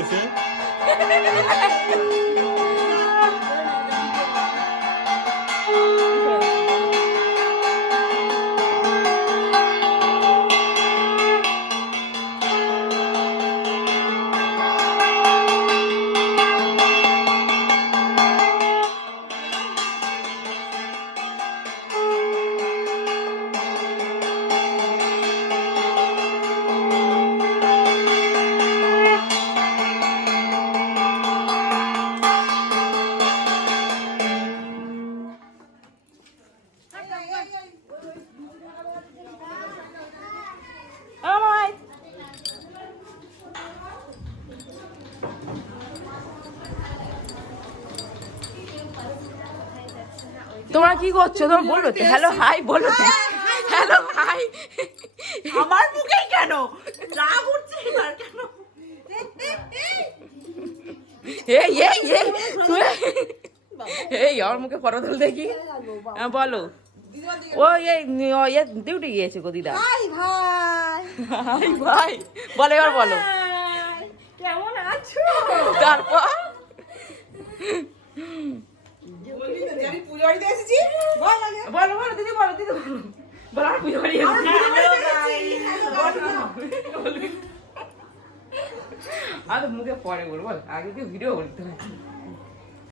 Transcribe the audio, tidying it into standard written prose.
হয়েছে। তোমরা কি করছো? তোমরা বলবে তো হ্যালো হাই, বলো তো হ্যালো হাই। আমার মুখেই কেন রাগ উঠছে এবার কেন? এই এই এই তুই এই আমার মুখে ফটো তুল দেখি। হ্যাঁ বলো। ও এই ডিউটি গিয়েছে গো দিদা। হাই ভাই, হাই ভাই বলো, এবার বলো। কেমন আছো? তারপর আমি পুজো বাড়িতে এসেছি, বল আগে। বলো বলো দিদি, বলো দিদি, বলো বলো আমার পুজো বাড়ি এসেছি। আর মুখে পরে বল, বল আগে কি ভিডিও করতে হয়।